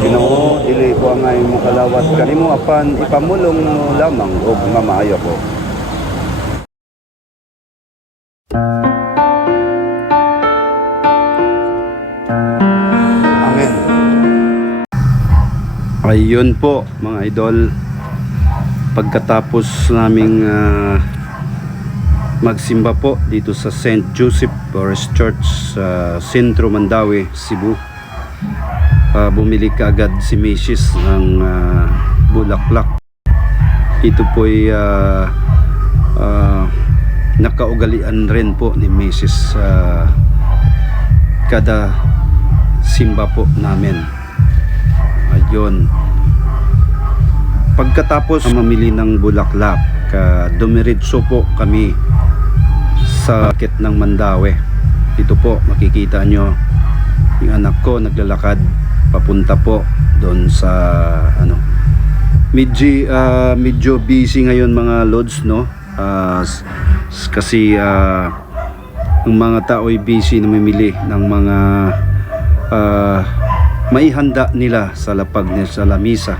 Ginoo. Dili ko ang ay makalawat kanimo apan ipamulong mo lamang og nga maayo ko. Amen. Ayun po mga idol. Pagkatapos naming ah, magsimba po dito sa St. Joseph Forest Church sa Sentro Mandawi, Cebu. Ah, bumili ka agad si Mrs. ng ah, bulaklak. Ito po ay ah, ah, nakaugalian rin po ni Mrs. sa kada simba po namin. Ayun. Pagkatapos mamili ng bulaklak, ka dumiretso po kami sa kit ng Mandawi. Dito po makikita nyo yung anak ko naglalakad papunta po doon sa ano medyo ah, medyo busy ngayon mga lods no? S- kasi ah, ang mga tao ay busy namimili ng mga ah, maihanda nila sa lapag nila sa lamisa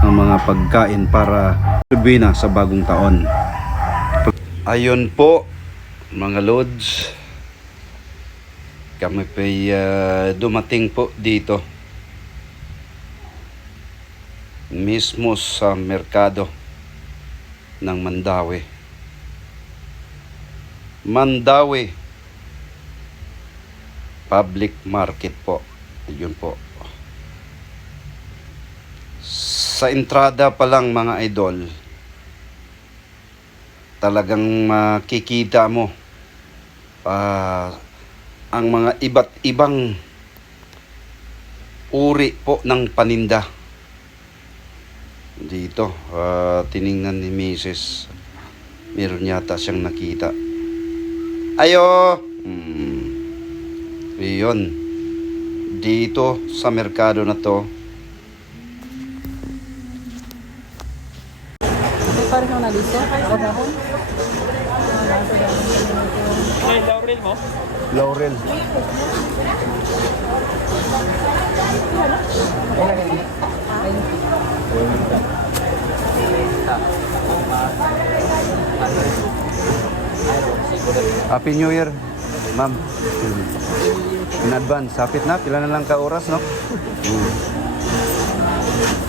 ang mga pagkain para subina sa bagong taon. Ayun po mga lods. Kami pa dumating po dito mismo sa merkado ng Mandawi. Mandawi public market po. Yun po. Sa entrada pa lang mga idol talagang makikita mo ah, ang mga iba't ibang uri po ng paninda dito. Ah, tiningnan ni Mrs. meron yata siyang nakita. Ayo! Hmm. iyon. Dito sa merkado na to. Parang nang naliso, kadahon. Laurel Happy New Year, ma'am. In advance, sapit na. Pila na lang ka oras, no?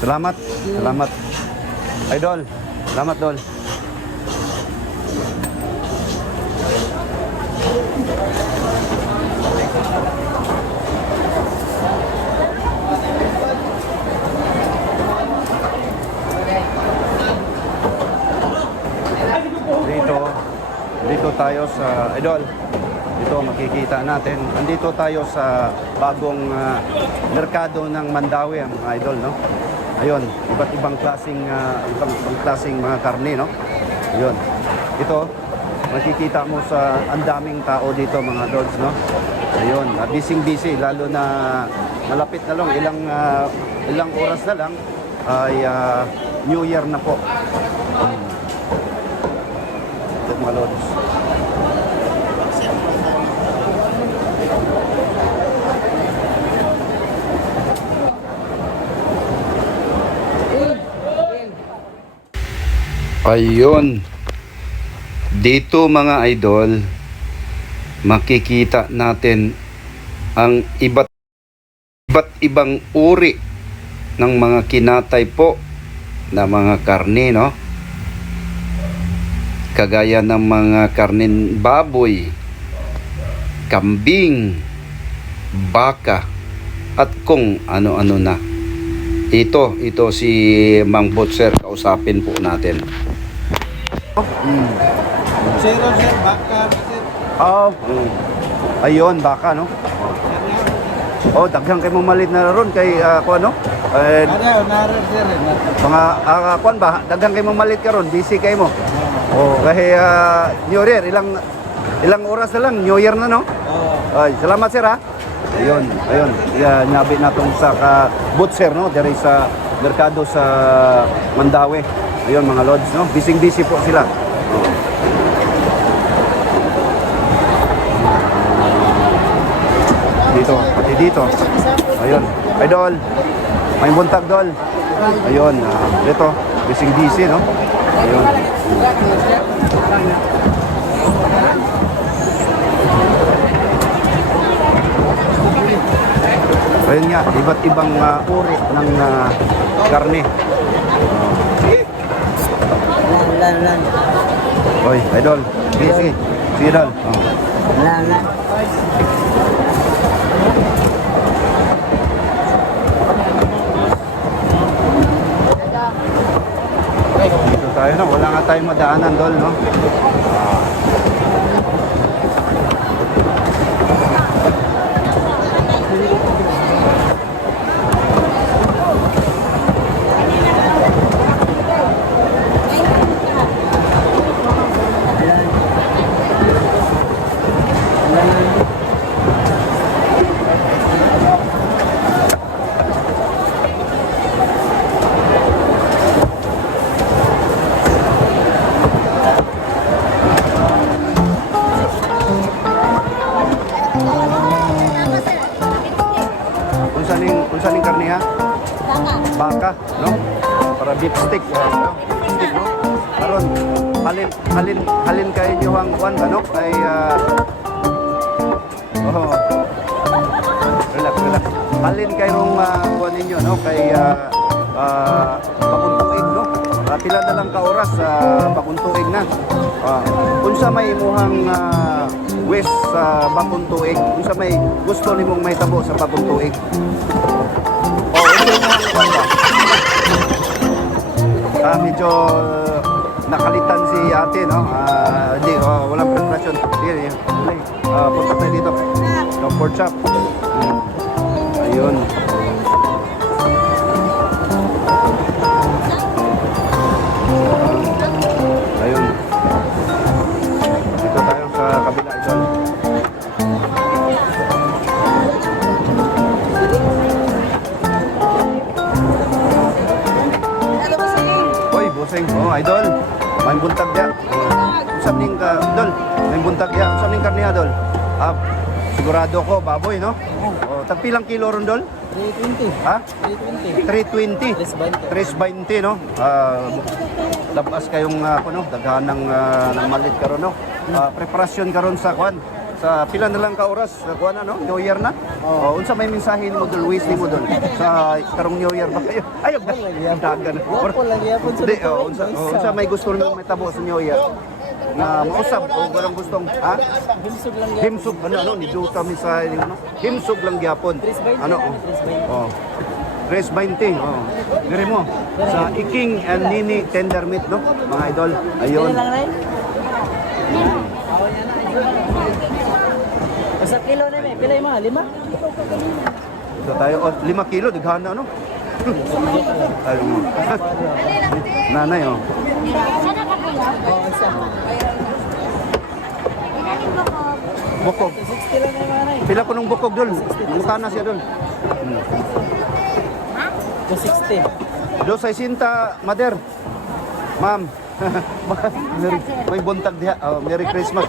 Salamat. Salamat. Idol. Salamat, Dol. Dito, dito tayo sa Idol. Dito makikita natin. Andito tayo sa bagong ah, merkado ng Mandawi, mga idol, no? Ayun, iba't ibang klasing ah, ibang, ibang klasing mga karne, no? Ayun. Ito, makikita mo sa ang daming tao dito, mga dogs, no? Ayun, ah, busy-busy lalo na malapit na lang ilang ah, ilang oras na lang ay ah, New Year na po. Hmm. Mga lods. Ayun. Dito mga idol, makikita natin ang iba't iba't ibang uri ng mga kinatay po na mga karne, no? Kagaya ng mga karnin baboy, kambing, baka, at kung ano-ano na. Ito, ito si Mang Butcher, kausapin po natin. Mm. Zero, sir. Baka, sir. Oh. Mm. Ayun, baka no. Oh, daghang kay mo malit na ron kay uh, kuan no. Eh, Ada, nara, sir. Nara. mga uh, kuan ba, daghang kay mo malit karon, busy kay mo. Oh, kay ah, New Year ilang ilang oras na lang New Year na no. Oo. Ay, salamat sir ha. Ayun, ayun. Yeah, nyabi natong sa ka butcher no, diri sa merkado sa Mandawi. Ayun mga lods no. Bising-busy po sila. Oh. Dito, pati dito. Ayun. Idol. May buntag dol. Ayun, ah, dito. Bising-busy no. Ayun. Ayun nga, iba't ibang ah, uri ng ah, karne. Lan, lan, Oy, idol. Sige, sige. Sige, idol. Oh. lan, lan. Dito tayo no, wala nga tayong madaanan dol, no? Unsa ning unsa ning karne ha? Baka, no? Para beef stick, uh, no? Stick, no? Karon halin halin halin kay inyo ang kwan ba, no? Ay ah, Oh. Relax, relax. Halin kay rong uh, kwan ninyo, no? Kay uh, uh, pakuntuig, no? Uh, pila na lang ka oras sa pakuntuig na. Ah, unsa may imuhang uh, wish sa bakong tuig? Unsa may gusto nimong may tabo sa bakong tuig? Oh, kwan ba? Ah, medyo nakalitan si ate, no? Ah, hindi, oh, walang preparasyon. Tuloy. Ah, punta tayo dito. No, pork chop. Ayun. Baboy, no? Oh, tagpilang kilo ron dol? 320. Ha? 320. 320. 320. 320 no. Ah, labas kayong uh, no, daghan ng ah, ng malit karon no. Ah, preparasyon karon sa kwan. Sa pila na lang ka oras sa kwan ano, New Year na. Oh, unsa may mensahe mo dol, wish nimo dol sa karong New Year ba kayo? Ay, dagan. Wapo lang yapon sa oh, unsa, oh, unsa may gusto nimo may tabo sa New Year? Na mausab o garang gustong ha? Himsog lang yapon. Himsog ano ano ni duta mensahe nimo no? Himsog lang gyapon. 320 Ano? Oh. 320. Oh. 320. Oh. Dire mo sa Iking and Nini Tender Meat no, mga idol. Ayun. Basta kilo na may. Pila yung mga? Lima? So tayo oh, 5 kilo daghan na no. Ayun mo. Nanay oh. Bukog. 60 lang na yung. Pila ko nung bukog dol. Mutana siya dol. Hmm. 260. Do sa isinta, mother. Ma'am. Merry, may buntag diha. Oh, Merry Christmas.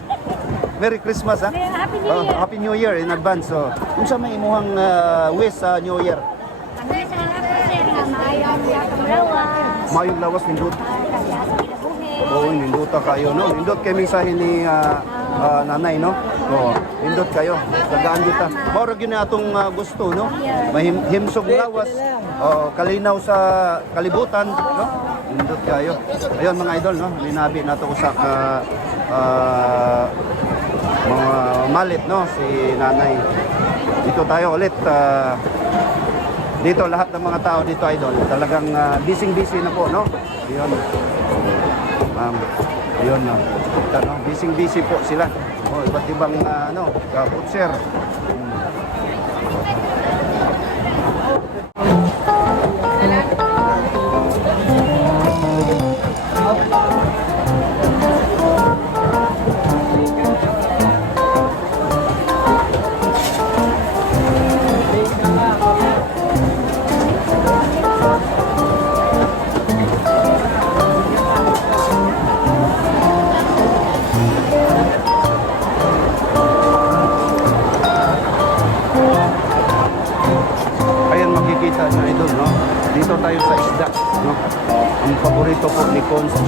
Merry Christmas ha. Happy New Oh, Year. Happy New Year in advance. So, unsa may imuhang uh, wish sa New Year? Kami sa. Mayong lawas nindot. Oo, ninduta kayo no. Nindot kay mensahe ni ah, ah, nanay no. Oo, nindot kayo. Tagaan kita. Gyud na atong ah, gusto no. May him- himsog lawas. Oh, kalinaw sa kalibutan no. Nindot kayo. Ayun mga idol no. Linabi nato usa ka ah, mga malit no si nanay. Dito tayo ulit ah, dito lahat ng mga tao dito idol talagang busy busy na po no. Ayun. Um, Ayun no. Busy-busy po sila. Oh, iba't ibang ah, ano, kaputser.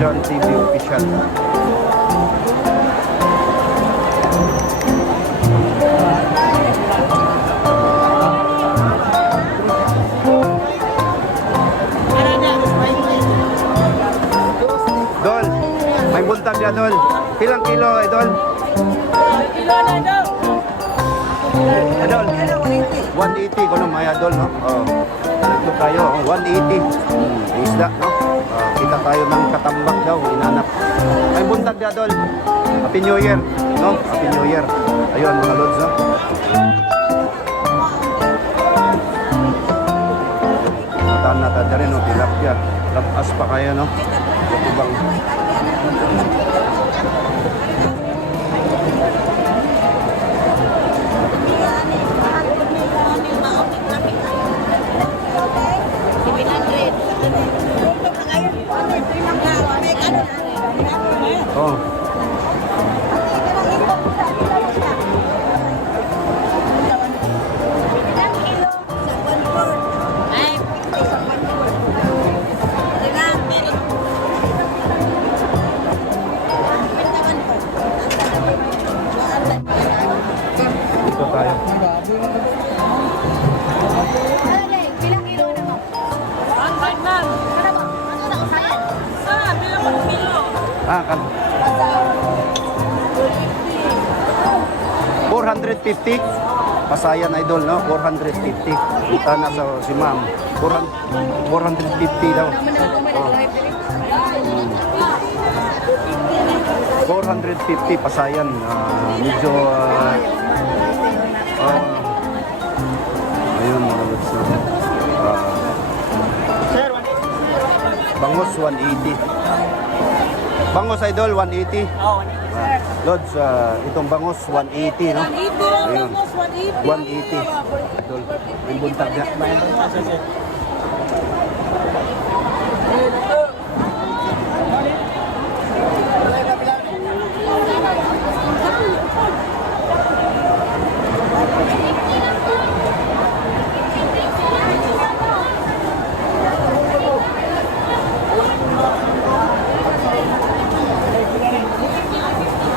John TV official. Dol, may buntag ya Dol. Ilang kilo, Idol? Kilo na daw. Idol, 180 ko no, mga Idol, no? Oh. Dito tayo, oh, 180. Hmm, isda, no? Tayo ng katambak daw, inanap. May buntag ya Idol. Happy New Year, no? Happy New Year. Ayun, mga lods, no? Mataan na tayo rin, no? Tilapia. Lapas pa kayo, no? Ibang Oh. Ah, kan. 450. Pasayan idol, no? 450. Kita na sa si ma'am. 400 450 daw. Oh. 450 pasayan. Ah, medyo ah, ah, ayun mga lods na. Ah, Bangos 180. Bangos idol 180. Oh, Ah, Lods, ah, itong bangos 180, no? 180 Ayun. ang bangos, 180. 180. Idol, may buntag na.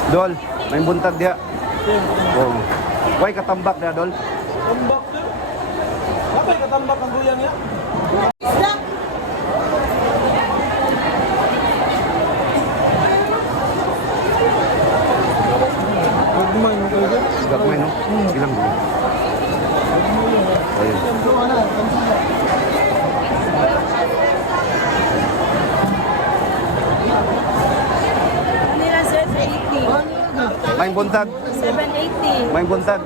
Dol, may buntag dia. Oh. Why katambak na, Dol? Tambak yung katambak ang guyang yan? Gagmay mo kayo dyan. Gagmay, no? Ilang mo? Ayun. Nila sir, 80. May buntag, 780. may buntag.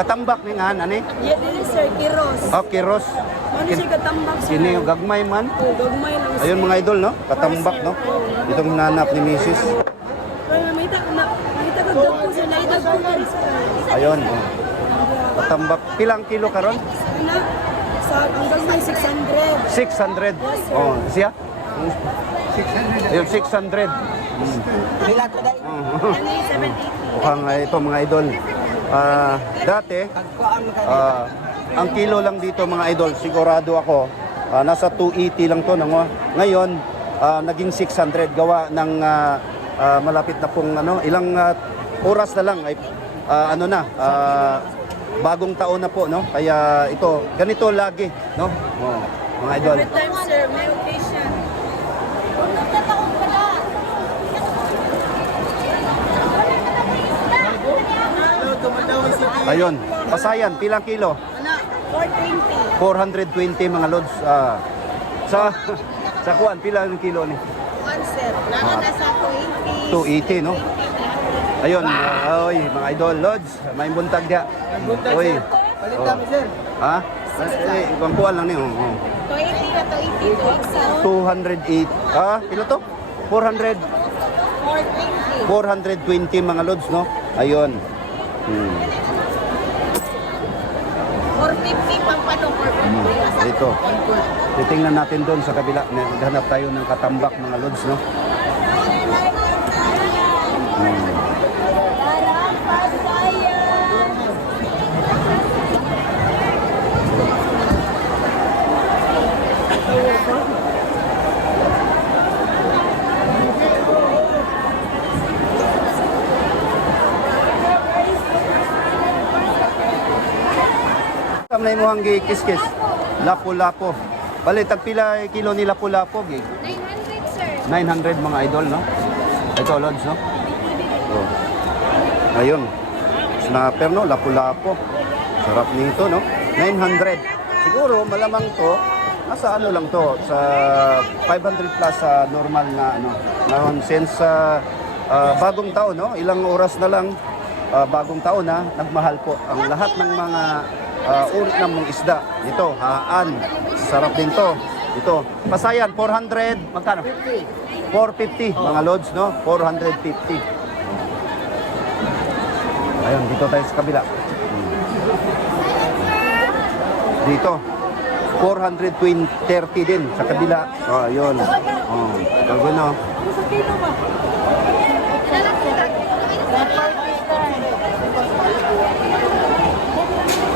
Katambak ni nga, ani? Yeah, dili sir, kiros. Okay, Ros. Ano siya katambak sir? Kini gagmay man. Oh, gagmay lang sir. Ayun mga idol, no? Katambak, no? Itong nanap ni Mrs. Ayun. Oh. Katambak. Pilang kilo karon? Ano? Sa, ang gagmay 600. 600. Oh, siya? 600. Ayun, 600. Nila ko dahil. Ano yung 780? Mukhang uh, ito mga idol. Ah, dati, ah, ang kilo lang dito mga idol, sigurado ako, ah, nasa 280 lang to. Nang, ngayon, ah, naging 600 gawa ng ah, ah, malapit na pong ano, ilang ah, oras na lang ay ah, ano na, ah, bagong taon na po, no? Kaya ito, ganito lagi, no? Oh, mga idol. Every time sir, may occasion. Ayun, pasayan, pilang kilo? Ano? 420. 420 mga lods. ah, sa sa kuan pila ang kilo ni? One sir. Lalo na sa 20. 280, no? Ayun, uh, oy, mga idol, Lods, may buntag dia. Oy. Palit Oh. kami, sir. Ha? Eh, ibang kuwan lang niyo. Oh. 20 na 20 to. So, 208. Ah, kilo to? 400. 420. 420 mga lods, no? Ayun. Hmm. 450 pang pano, 450. Asa? Dito. Titingnan natin doon sa kabila. Naghanap tayo ng katambak mga lods, no? Kam na imuhang gi kiskis. Lapo-lapo. Bali tagpila kilo ni lapo-lapo gi. 900, sir. 900 mga idol, no? Ito, Lods, no? Oh. Ayun. Snapper, no? Lapu-lapo. Sarap nito, no? 900. Siguro, malamang to, nasa ano lang to, sa 500 plus sa normal na ano. Ngayon, since ah, ah, bagong taon, no? Ilang oras na lang, ah, bagong taon na, nagmahal po ang lahat ng mga uh, ulit ng mga isda. Ito, haan. Sarap din to. Ito, pasayan, 400, magkano? 450 mga loads, no? 450. Ayun, dito tayo sa kabila. Hmm. Dito, 420 din sa kabila. Oh, ayun. Oh, bago no.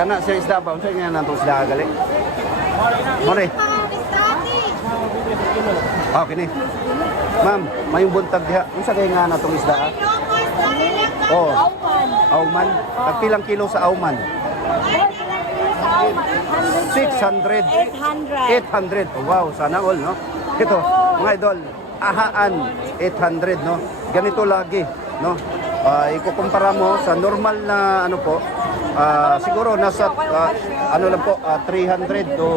Kana sa isda ba? Unsa nga natong isda gali? More. Ah, kini. Ma'am, may buntag diha. Unsa kay nga natong isda? ah? Oh. Auman. Tagpilang kilo sa auman? 600. 800. Oh, wow, sana all, no? Ito, mga idol, ahaan 800, no? Ganito lagi, no? Ah, ikukumpara mo sa normal na ano po, ah, siguro nasa ah, ano lang po, ah, 300 to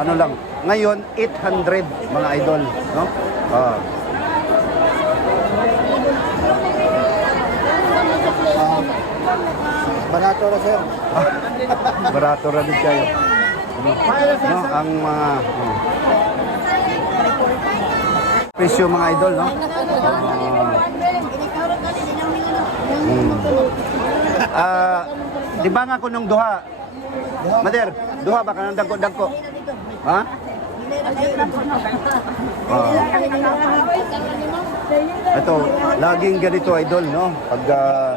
ano lang. Ngayon 800 mga idol, no? Ah. Barato na, sir. Barato ra din kayo. Ano? No, ang mga hmm. presyo mga idol, no? Ah, di ba nga ko nung duha? Mader, duha ba kanang dagko-dagko? Ha? Ah. ito, laging ganito idol, no? Pag ah,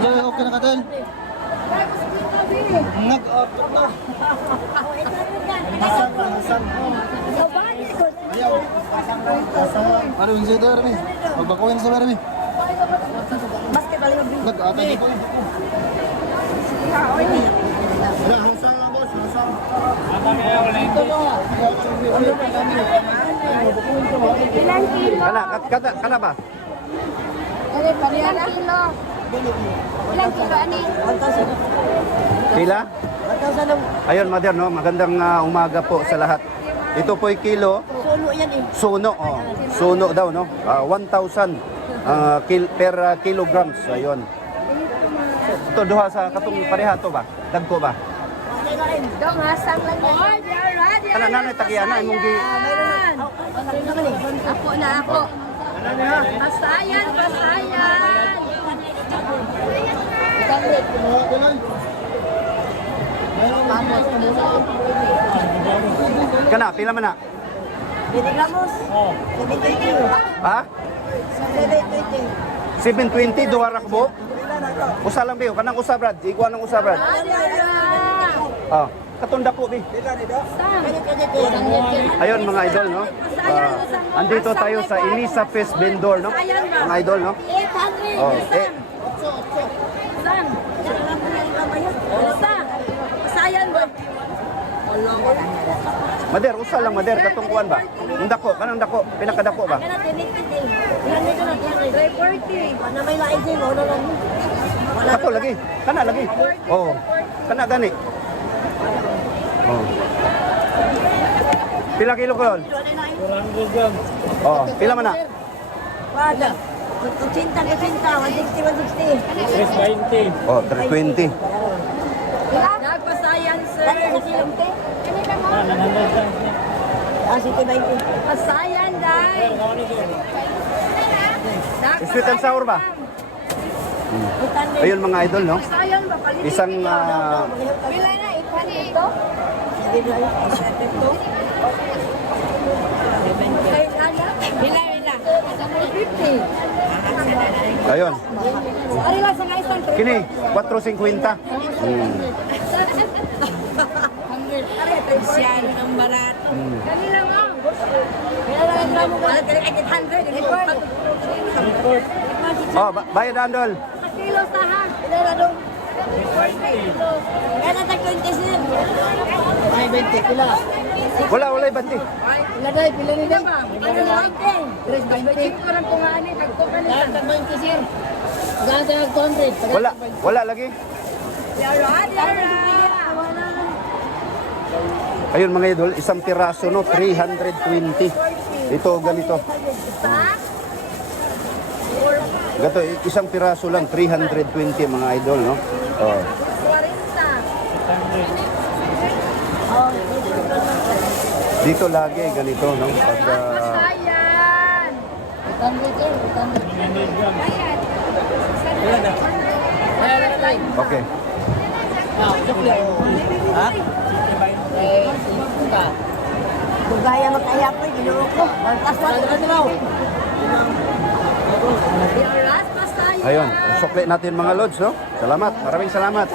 Sir, okay na ka din. Nag-auto na. Ano yung sito, Rami? Magbakuhin sa Rami. Nag-auto dito. Wala, hasang lang, boss. Hasang. Ilang kilo? kana, kana ba? Ilang kilo? Ilang kilo, ani? Pila? Ayun, mother, no? Magandang ah, umaga po sa lahat. Ito po kilo. Solo yan eh. Suno, oh. Suno daw, no? Ah, 1,000 ah, kil, per ah, kilograms. Ayun. Ito, duha sa katong pareha to ba? Dagko ba? Dong, hasang lang yan. Kana nanay takiyana imong gi Ako na ako. Pasayan, pasayan. kana pila man na? Ramos. Ha? 720 duha ra kubo. Usa lang biyo kanang usa brad. Iguan ng usa brad. Ah, katong dako bi. Ayun mga idol, no? Ah, andito tayo sa Elisa Pes Vendor, no? Mga idol, no? 800. Oh, eh. Pasayan ba? Mader, usa lang Mader katong kuan ba? Ang dako, kanang dako, pinakadako ba? Kaya tinitid eh. Yan dito na yan. 340. Ano may laig din, ano lang. Kato lagi. Kana lagi. Oh. Kana gani. Oh. Pila kilo kulon? Oh, pila man na? Wala. 80 ke 80, 160, 160. Oh, 320. Nagpasayan, sir. Silong te. Ah, 70, 20. Pasayan, day. Sweet and sour ba? Ayun mga idol, no? Pasayan, papalit. Isang ah, Pila na, ipani ito. Pila, pila. 50. ayun. Ari lang sa ngayon, Kini 450. Hmm. Siyan ang barato. Kanila nga. Kaya lang ang gramo ba? 800. Oh, ba- bayad andol. Kilo tahan. Kailan dong? Tag 20 sin. Ay, 20 pila. Wala, wala ibanti. Pila day, pila ni day. Ano na lang? Tres by chip ko rin kung ani, kagko ka nila. Tag 20 sir. Ganda ng 200. Wala, wala lagi. Ayun mga idol, isang piraso no, 320. Ito ganito. Gato, isang piraso lang 320 mga idol no. Oh. Dito lagi ganito no pag ah, Kung gaya makaya po, ginuro ko. Tas wala na. Ayun, sukli natin mga lods no. Salamat, maraming salamat.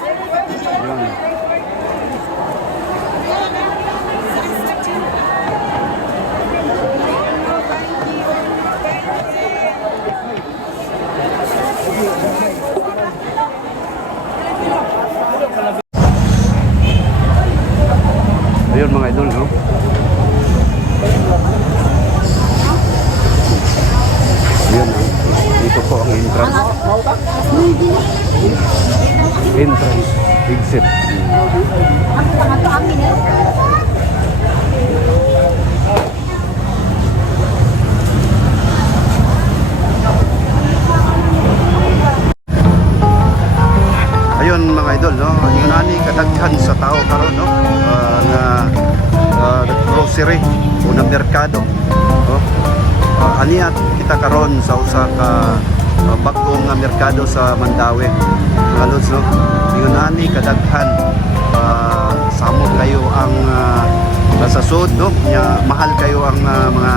Sa sud, no? Nya mahal kayo ang ah, mga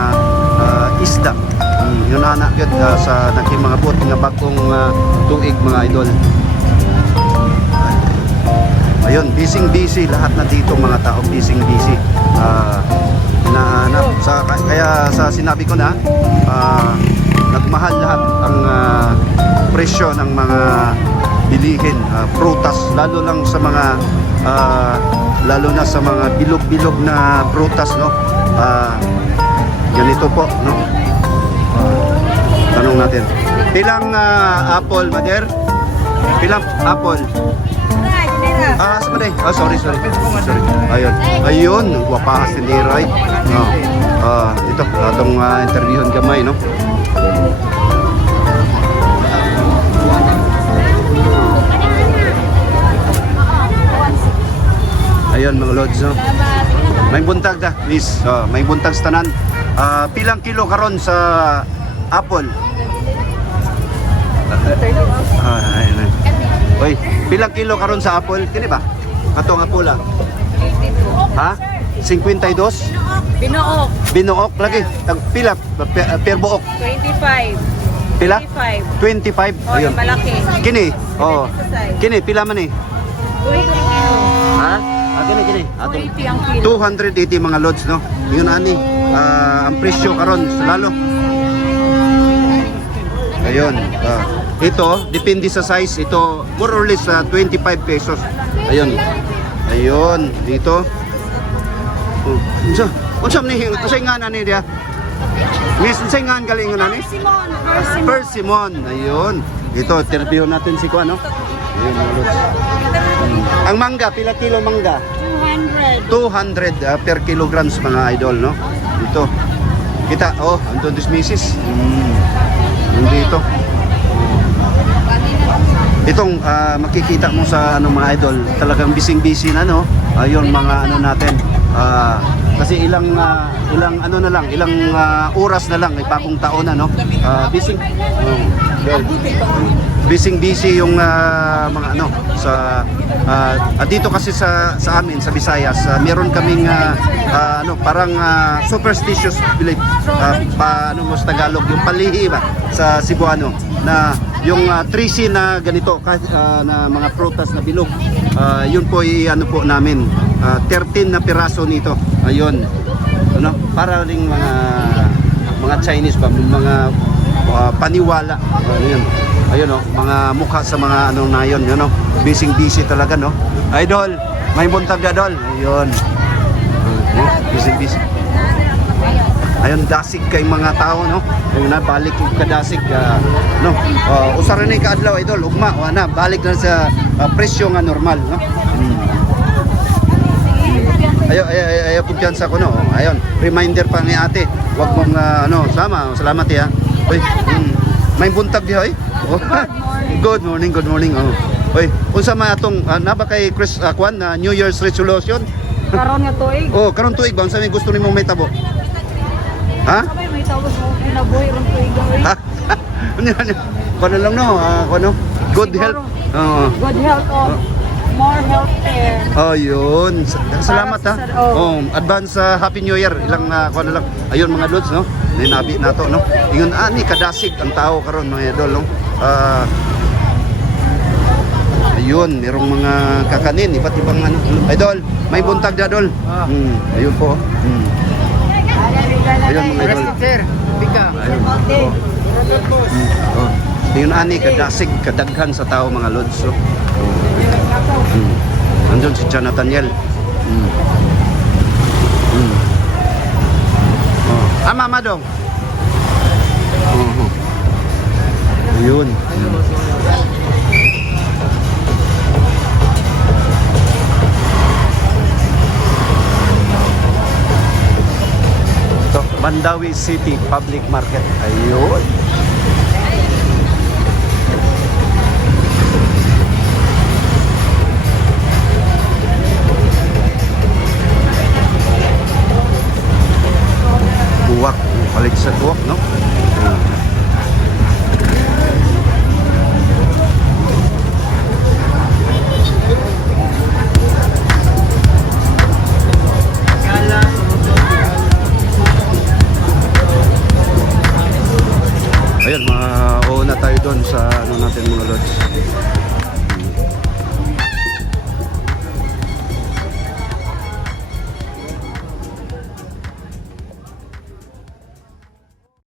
ah, isda. Mm, yun ana gyud ah, sa naking mga bot nga bagong ah, tuig mga idol. Ayun, busy busy lahat na dito mga tao busy busy. Na, na sa kaya sa sinabi ko na ah, nagmahal lahat ang ah, presyo ng mga bilihin, ah, prutas lalo lang sa mga ah, lalo na sa mga bilog-bilog na prutas no. Ah, ganito po no. Ah, tanong natin. Pilang ah, apple, mother? Pilang apple? Ah, sa maday. Oh, sorry, sorry. Sorry. Ayun. Ayun, gwapahas ni Ray. No. Ah, ito atong uh, interviewon gamay, no. Ayun mga lods, no. May buntag da, miss. Oh, may buntag sa tanan. Ah, pilang kilo karon sa apple? Ah, ayun. Oy, pilang kilo karon sa apple? Kini ba? Ato nga pula. Ha? 52? Binook, Binuok lagi. Tag pila per, per buok. 25. Pila? 25. 25. Oh, Ayun. malaki. Kini. Oh. Kini pila man eh? 280 kilo. Ha? Ah, kini kini. Ato. 280 ang kilo. 280 mga loads no. Yun ani. Ah, ang presyo karon lalo. Ayun. Ah. ito, depende sa size. Ito, more or less ah, 25 pesos. Ayun. Ayun. Dito. Oh. Unsa? Unsa ni? Unsa nga na ni dia? Miss, unsa nga galing nga ni? Simon, Persimmon. Ayun. Ito, interview natin si Kuan, no? Ayun, mga lods. Ang mangga, pila kilo mangga? 200 ah, per kilograms mga idol, no? Dito. Kita, oh, andun this misis. Mm. Nandito. Itong ah, makikita mo sa ano mga idol, talagang bising-busy na no. Ayun mga ano natin. Ah, kasi ilang ah, ilang ano na lang, ilang ah, oras na lang, ay bagong taon na no. Ah, busy. Oh, well, busy busy yung ah, mga ano sa ah, dito kasi sa sa amin sa Visayas ah, meron kaming ah, ah, ano parang ah, superstitious belief ah, pa ano mo sa Tagalog yung palihi ba sa Cebuano na yung uh, 3C na ganito ah, na mga prutas na bilog ah, yun po i ano po namin ah, 13 na piraso nito. Ayun. Ano? Para ring mga mga Chinese ba mga ah, paniwala. Ano yun ayun oh mga mukha sa mga ano na yun yun oh busy busy talaga no idol may buntag na dol ayun uh, busy busy ayun dasig kay mga tao no yung na balik yung kadasig ah, no uh, usara na yung kaadlaw idol ugma wa na balik na sa ah, presyo nga normal no Hmm. Ayo, ayo, ayo, ayo, kumpiyansa ko no. Ayun, reminder pa ni ate. Huwag mong ah, ano, sama. Salamat ya. Uy, mm, may buntag di hoy. Oh. good morning, good morning. Oh. Uy, unsa man atong ah, na ba kay Chris uh, Kwan na New Year's resolution? Karon nga tuig. Oh, karon tuig ba unsa may gusto nimo may tabo? Ha? Sabay may tawag mo kinabuhi ron tuig gawin. Ha? Ano? Kuno lang no, ah, kuno. Good health. Oo. Good health o more health care. Oh, yun. Sa- Salamat ha. Sa- oh. Oh, advance uh, Happy New Year. Ilang uh, kuno lang. Ayun mga lods no. Ninabi na to no. Ingon ani kadasig ang tao karon mga idol no. Ah Ayun, merong mga kakanin, iba't ibang ano. Idol, may buntag na idol. Hmm, ayun po. Hmm. Ayun mga idol. Ayun. Oh. Hmm. Oh. Tingnan ani kadasig kadaghan sa tao mga lods. Oh. Hmm. Nandun si John Nathaniel. Hmm. Hmm. Oh. Ah, mama dong. Oh. Ayun. Ito, Mandawi City Public Market. Ayun.